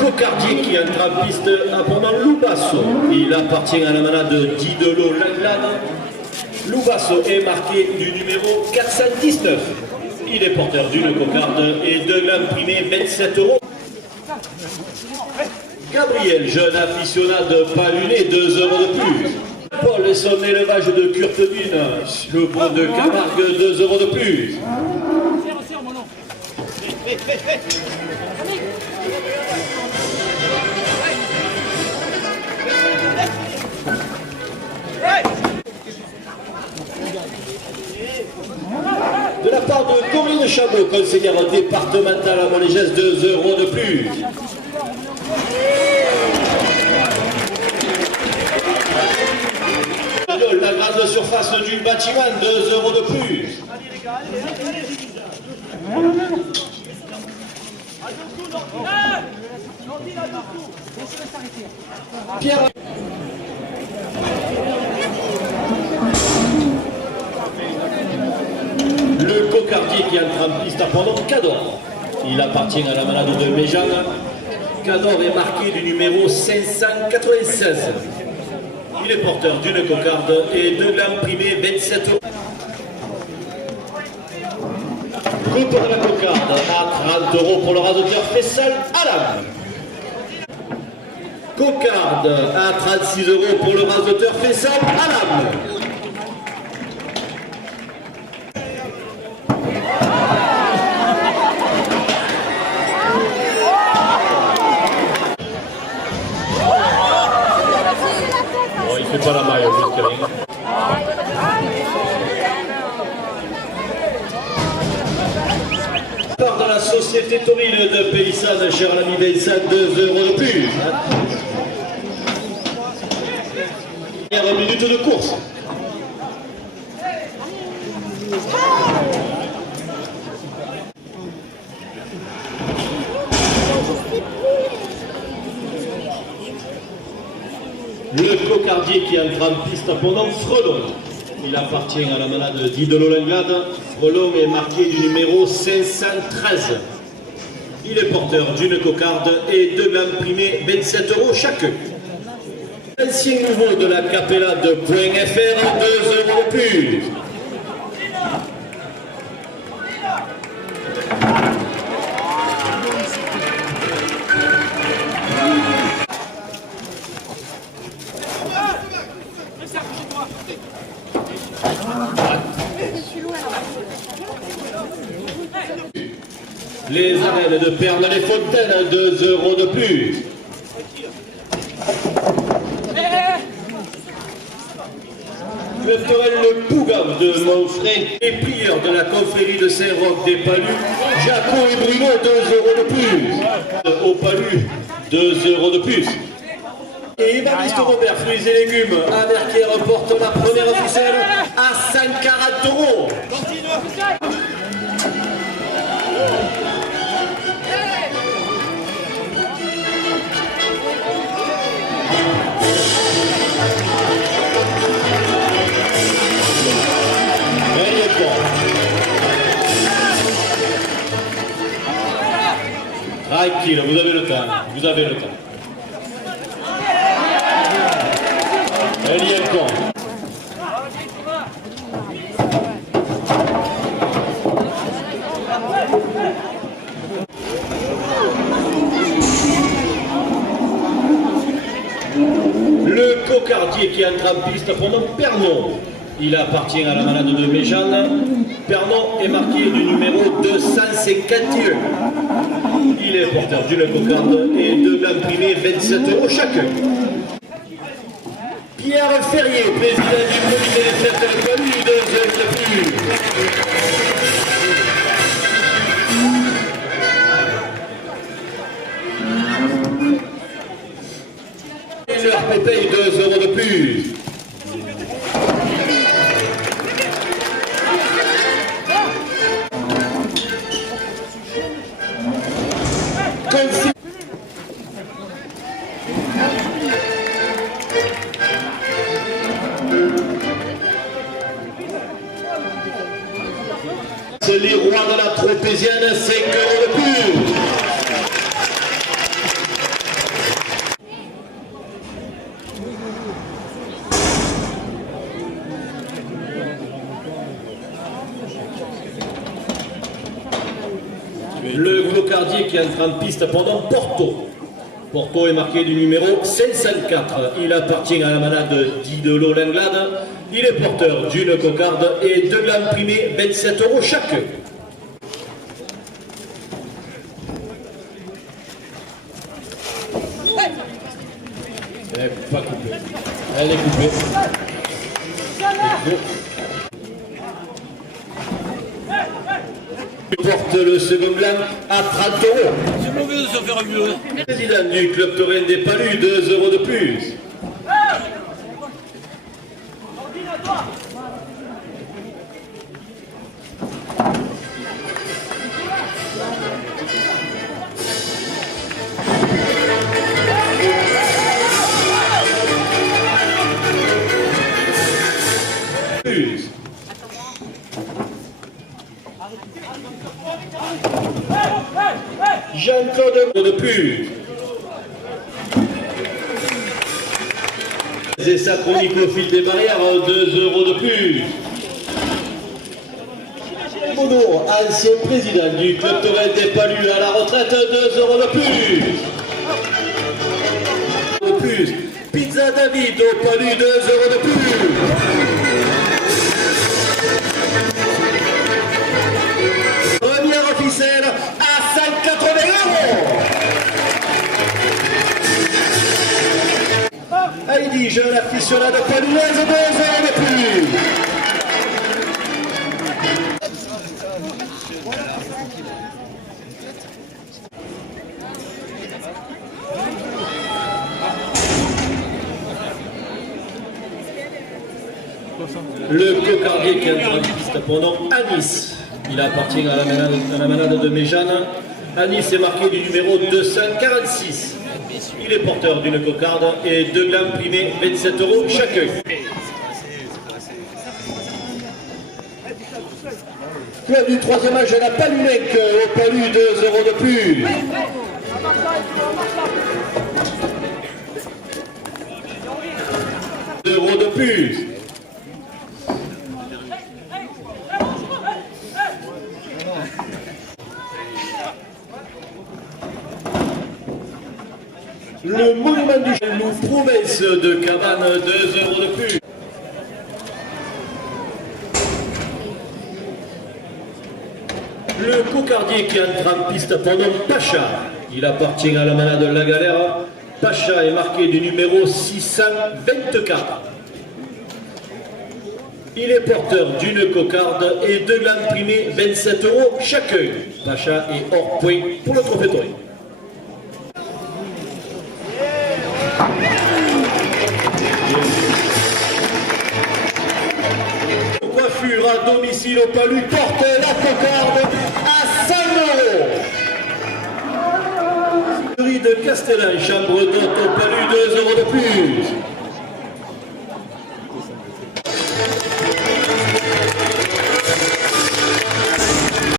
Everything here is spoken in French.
Cocardier qui entre en piste pendant Loubasso. Il appartient à la manade d'Idolo Langlade. Loubasso est marqué du numéro 419. Il est porteur d'une cocarde et de l'imprimé 27 €. Gabriel, jeune aficionado paluné, 2 € de plus. Paul et son élevage de Curtedune, le bon de Camargue, 2 € de plus. De la part de Corinne Chabot, conseillère départementale à Montligès, 2 € de plus. La grande surface du bâtiment, 2 € de plus. Pierre. Le Cocardier qui entre en piste à pendant Cador. Il appartient à la malade de Méjeanne. Cador est marqué du numéro 596. Il est porteur d'une cocarde et de l'imprimé 27 €. Coût de la cocarde à 30 € pour le rasoteur Fessal Alam. Cocarde à 36 € pour le rasoteur Fessal Alam. Il fait pas la maille, part de la société taurine de Pélissade, cher ami Vincent, 2 € de plus. Dernière minute de course. Le Cocardier qui entre en piste pendant Frelon. Il appartient à la manade d'Idolo Langlade. Frelon est marqué du numéro 513. Il est porteur d'une cocarde et de l'imprimé 27 € chacun. Ancien nouveau de la Capella de .fr, 2 € de plus. Les arènes de Pernes-les-Fontaines, 2 € de plus. Clefterel le Pougam de Montfray et prieur de la confrérie de Saint-Roch des Palus, Jaco et Bruno, 2 € de plus. Au Palus, 2 € de plus. Et Évariste Robert, fruits et légumes, à Verquières, porte la première ficelle à 140 €. Tranquille, vous avez le temps, vous avez le temps. Elle y est con. Le Cocardier qui entre en piste pendant Pernon. Il appartient à la manade de Méjeanne. Pernon est marqué du numéro 251. Il est porteur d'une cocarde et de l'imprimé 27 € chacun. Pierre Ferrier, président du comité des fêtes de Palu, 2 € de plus. Et leur paye 2 € de plus. Les rois de la tropézienne, 5 € de plus. cocardier qui entre en piste pendant Porto. Porto est marqué du numéro 504. Il appartient à la manade d'Idolo Langlade. Il est porteur d'une cocarde et deux glands primés, 27 € chaque. Elle n'est pas coupée. Elle est coupée. Il porte le second blanc à 30 €. C'est mauvais de se faire mieux. Président du club taurin des Palus, 2 € de plus. Jean-Claude de plus. Et sa chronique au fil des barrières, 2 € de plus. Bono, ancien président du club taurin des Palus à la retraite, 2 € de plus. De plus. Pizza David au Palus, 2 € de plus. Première officielle à 180 €. Heidi, jeune aficionado paluaise, 2 € de plus. Le cocardier qui entre en piste pendant Anis. Il appartient à la manade de Méjane. Anis est marqué du numéro 246. Il est porteur d'une cocarde et deux glands primés, 27 € chacun. Club du troisième âge, la Palulec au Palu, 2 € de plus. €. De plus. Le monument du Loup Province de Cabane, 2 € de plus. Le cocardier qui entre en piste pendant Pacha. Il appartient à la manade de la Galère. Pacha est marqué du numéro 624. Il est porteur d'une cocarde et deux glands primés, 27 € chacun. Pacha est hors point pour le trophée taurin. Coiffure à domicile au Palu porte la cocarde à 100 €. De Castellan, chambre d'hôte au Palu, 2 € de plus.